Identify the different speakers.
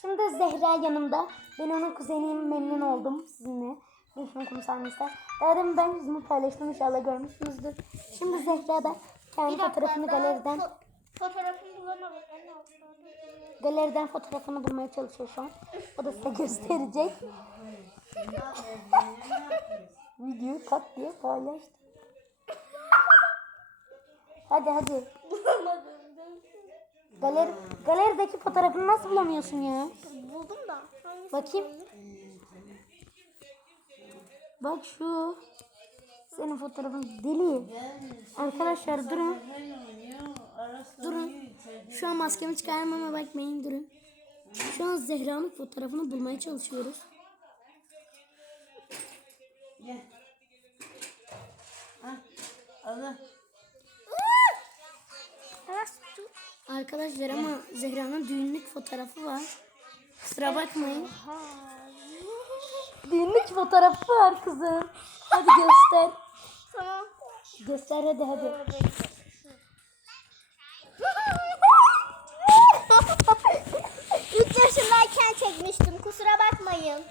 Speaker 1: Şimdi Zehra yanımda. Ben onun kuzeniyim. Memnun oldum sizinle. Görüşmek kum sahnesinde. Daha demin ben yüzümü paylaştım. inşallah görmüşsünüzdür. Şimdi Zehra da kendi fotoğrafını galeriden
Speaker 2: Fotoğrafını bulamadım.
Speaker 1: Galeriden fotoğrafını bulmaya çalışıyor şu an. O da size gösterecek. Videoyu kat diye paylaştı. Hadi hadi. Galer, galerideki fotoğrafını nasıl bulamıyorsun ya?
Speaker 2: Buldum da. Hangisi?
Speaker 1: Bakayım. Bak şu. Senin fotoğrafın deli. Arkadaşlar durun. Durun. Şu an maskemi çıkarmama bakmayın durun. Şu an Zehra'nın fotoğrafını bulmaya çalışıyoruz.
Speaker 3: Gel. Ha, Allah.
Speaker 1: Arkadaşlar ama Zehra'nın düğünlük fotoğrafı var. Kusura bakmayın. Düğünlük fotoğrafı var kızım. Hadi göster.
Speaker 2: Tamam.
Speaker 1: Göster hadi hadi.
Speaker 2: Üç yaşındayken çekmiştim. Kusura bakmayın.